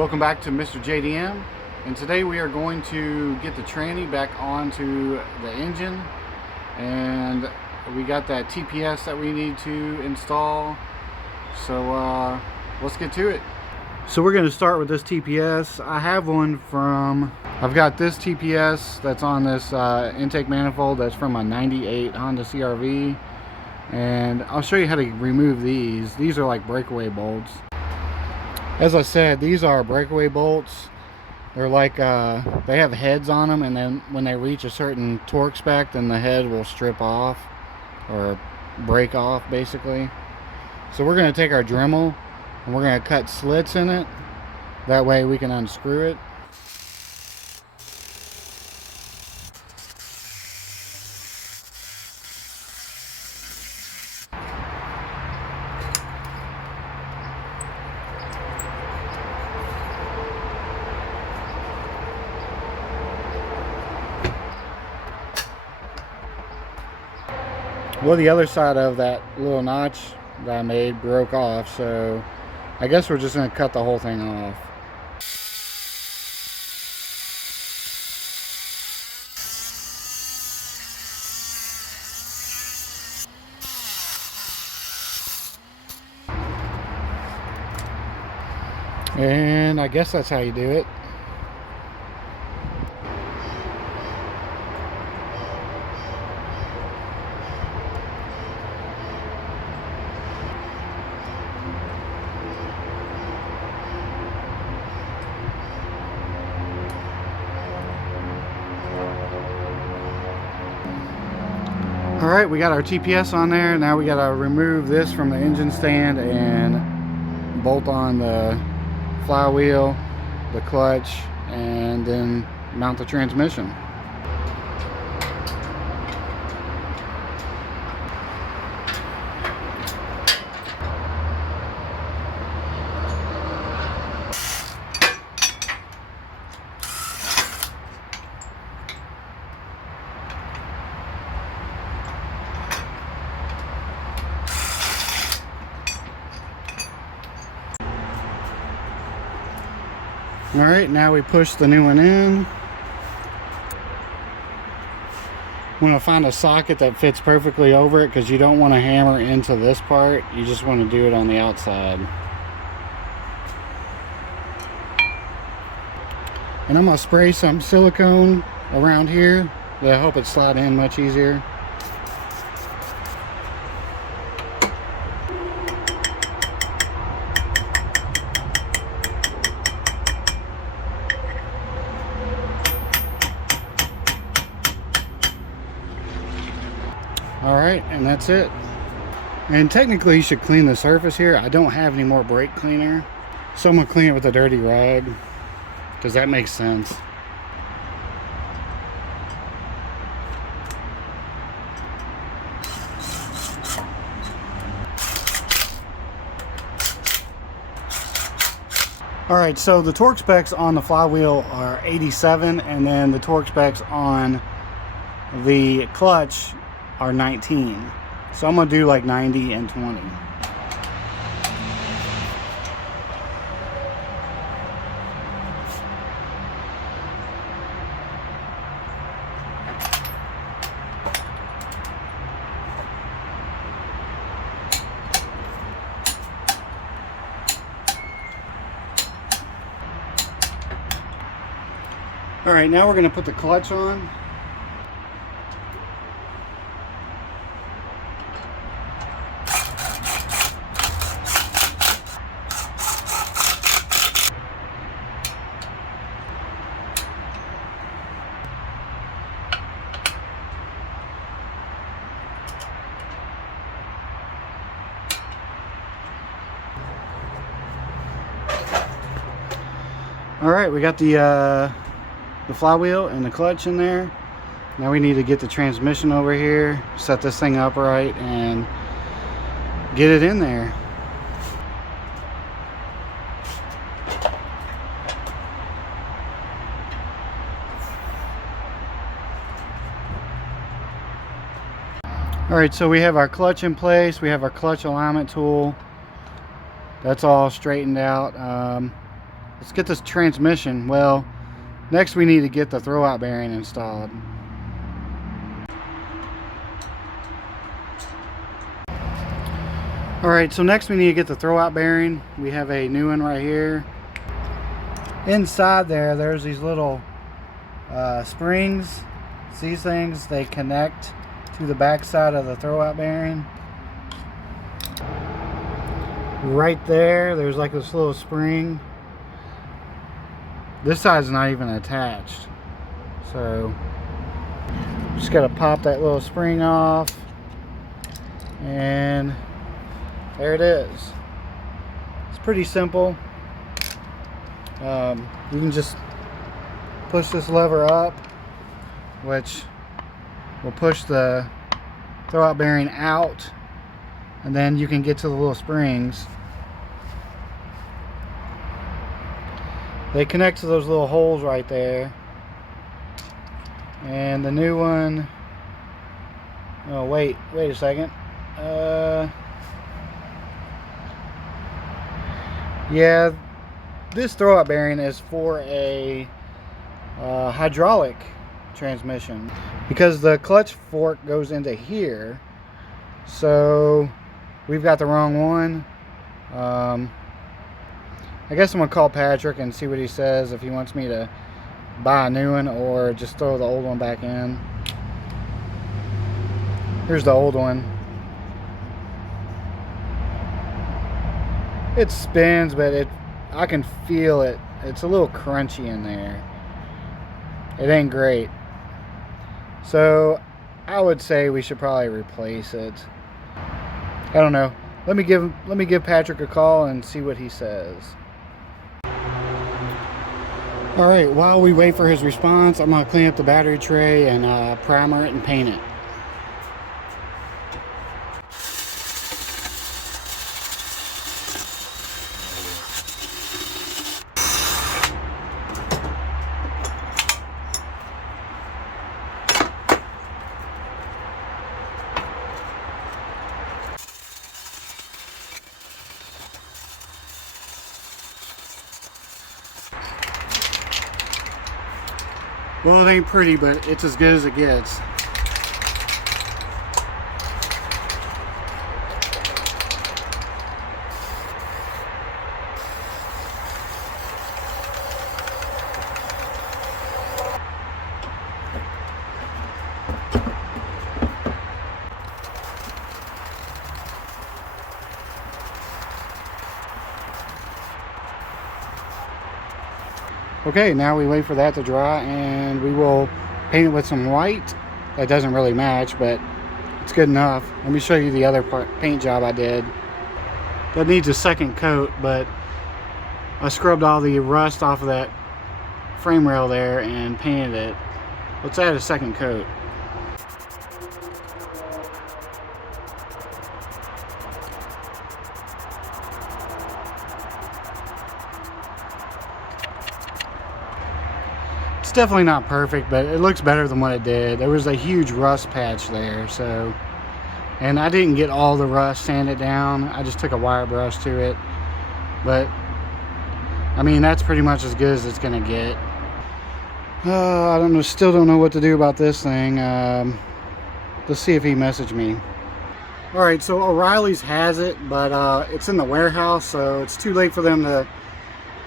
Welcome back to Mr. JDM, and today we are going to get the tranny back onto the engine, and we got that TPS that we need to install, so let's get to it. So we're going to start with this TPS. I have one from, I've got this TPS that's on this intake manifold that's from a 98 Honda CR-V, and I'll show you how to remove these. These are like breakaway bolts. As I said, these are breakaway bolts. They're like, they have heads on them, and then when they reach a certain torque spec, then the head will strip off or break off basically. So we're going to take our Dremel and we're going to cut slits in it. That way we can unscrew it. Well, the other side of that little notch that I made broke off, so I guess we're just going to cut the whole thing off. And I guess that's how you do it. Alright, we got our TPS on there. Now we got to remove this from the engine stand and bolt on the flywheel, the clutch, and then mount the transmission. Alright, now we push the new one in. I'm going to find a socket that fits perfectly over it, because you don't want to hammer into this part. You just want to do it on the outside. And I'm going to spray some silicone around here to help it slide in much easier. Alright, and that's it. And technically you should clean the surface here. I don't have any more brake cleaner, so I'm going to clean it with a dirty rag, because that makes sense. Alright, so the torque specs on the flywheel are 87, and then the torque specs on the clutch are 19. So I'm going to do like 90 and 20. All right, now we're going to put the clutch on. Alright, we got the flywheel and the clutch in there. Now we need to get the transmission over here, set this thing upright, and get it in there. Alright, so we have our clutch in place, we have our clutch alignment tool. That's all straightened out. let's get this transmission. Well, next we need to get the throwout bearing installed. Alright, so next we need to get the throwout bearing. We have a new one right here. Inside there's these little springs. These things, they connect to the back side of the throwout bearing. Right there's like this little spring. This side's not even attached. So, just gotta pop that little spring off. And there it is. It's pretty simple. You can just push this lever up, which will push the throwout bearing out, and then you can get to the little springs. They connect to those little holes right there. And the new one, oh wait a second. Yeah, this throwout bearing is for a hydraulic transmission, because the clutch fork goes into here. So we've got the wrong one. I guess I'm gonna call Patrick and see what he says, if he wants me to buy a new one or just throw the old one back in. Here's the old one. It spins, but I can feel it. It's a little crunchy in there. It ain't great. So I would say we should probably replace it. I don't know. Let me give Patrick a call and see what he says. All right, while we wait for his response, I'm gonna clean up the battery tray and primer it and paint it. Well, it ain't pretty, but it's as good as it gets. Okay, now we wait for that to dry, and we will paint it with some white. That doesn't really match, but it's good enough. Let me show you the other paint job I did. That needs a second coat, but I scrubbed all the rust off of that frame rail there and painted it. Let's add a second coat. It's definitely not perfect, but it looks better than what it did. There was a huge rust patch there, so, and I didn't get all the rust sanded down. I just took a wire brush to it, but I mean, that's pretty much as good as it's gonna get. I don't know, still don't know what to do about this thing. Let's see if he messaged me. All right, so O'Reilly's has it, but it's in the warehouse, so it's too late for them to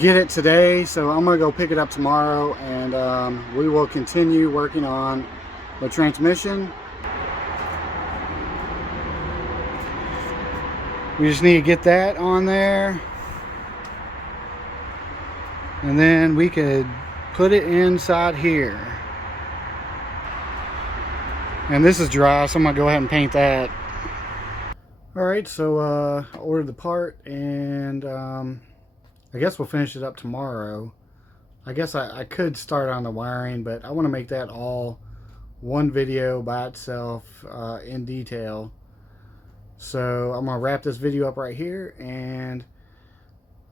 get it today. So I'm gonna go pick it up tomorrow, and we will continue working on the transmission. We just need to get that on there, and then we could put it inside here. And this is dry, so I'm gonna go ahead and paint that. All right, so I ordered the part, and I guess we'll finish it up tomorrow. I guess I could start on the wiring, but I want to make that all one video by itself in detail. So I'm gonna wrap this video up right here, and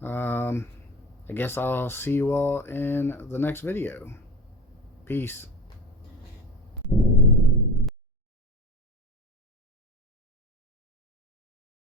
I guess I'll see you all in the next video. Peace.